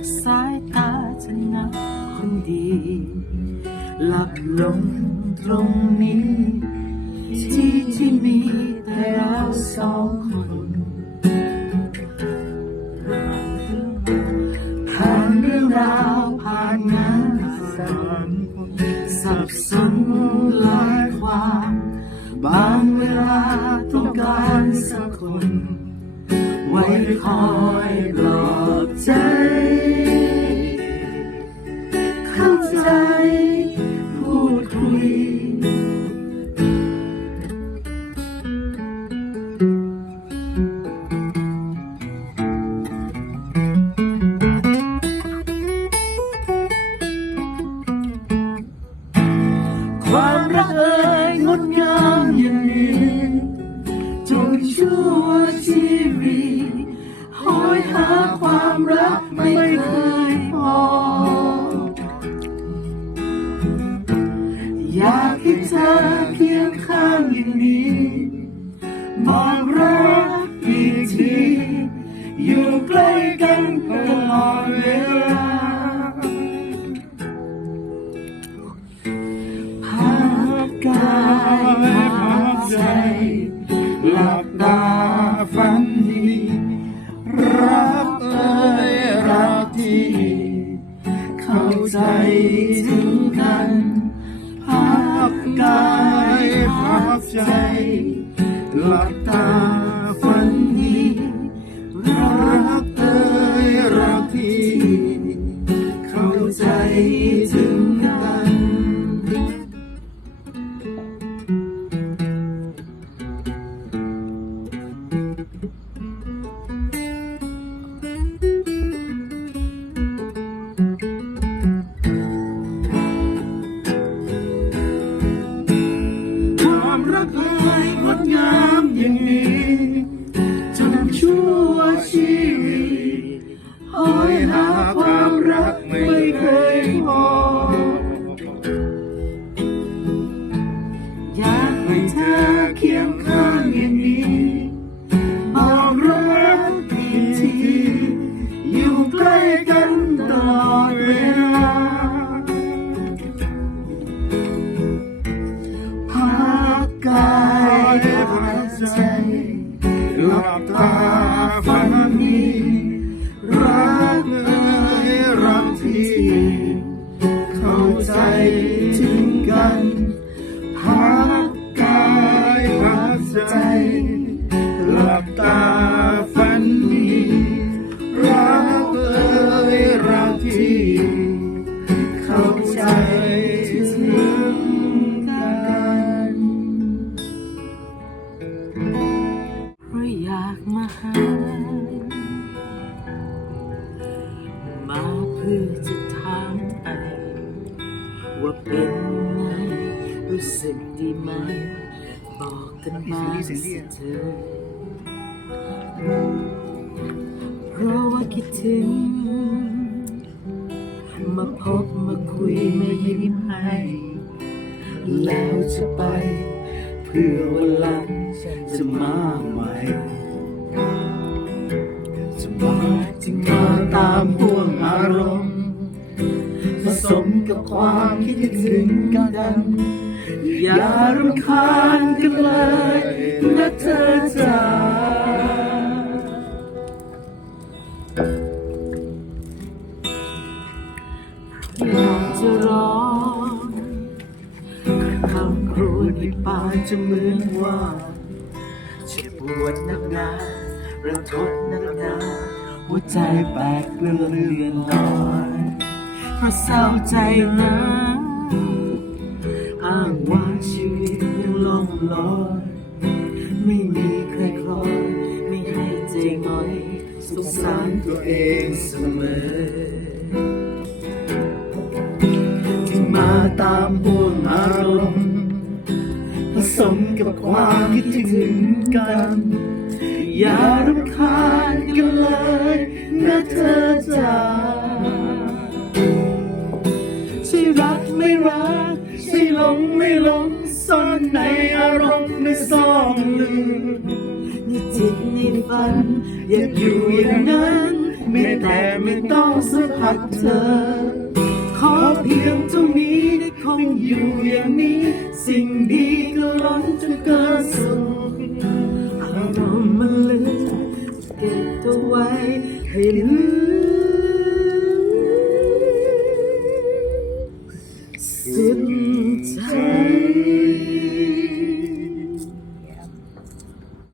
จากสายตาฉันนับคนดี หลับลงตรงนี้ ที่ที่มีแต่เราสองคนผ่านเรื่องราวผ่านงานสารสับสนหลายความ บางเวลาต้องการสักคน ไว้คอยปลอบใจ รักไม่เคยพอ อยากให้เธอเคียงข้างอย่างนี้บอกรักอีกที อยู่ใกล้กันตลอดเวลาพักกายพักใจหลับตา เข้าใจถึงกันพักกายพักใจหลับตา ชีวิตหอยหาความรักไม่เคยพออยากให้เธอเคียงข้างอย่างนี้ ใจ หลับตาฝันดีรักเอ่ยรักที่เข้าใจถึงกันเพราะอยากมาหา มาเพื่อจะถามไอว่าเป็นไงรู้สึกดีไหมบอก กันมาสิเธอเพราะว่าคิดถึง มาพบมาคุยมายิ้มให้ แล้วจะไป เพื่อวันหลังจะมาใหม่ จะมาจึงมาตามห่วงอารมณ์ผสมกับความคิดถึงกัน อย่ารำคาญกันเลยนะเธอจ๋าอยากจะร้องคำครวญในปากจะเหมือนว่าเจ็บปวดนักหนาระทดนักหนาหัวใจแปลกเปลือนเลือนลอยเพราะเศร้าใจนะางว่าชีวิตยังล่องลอยไม่มีใครคอยไม่ให้ใจน้อยสงสารตัวเองเสมอที่มาตามห่วงอารมณ์ผสมกับความคิดถึงกัน อย่ารำคาญกันเลยนะเธอจ๋า ลงไม่หลงซ่อนในอารมณ์ในซ่องลึกในจิตในฝันอยากอยู่อย่างนั้น ไม่แต่ไม่ต้องสัมผัสเธอ ขอเพียงเท่านี้ได้คงอยู่อย่างนี้ สิ่งดีก็ล้นจนเกินสุดอารมณ์มันเลือเก็บเอาไว้ให้ลืม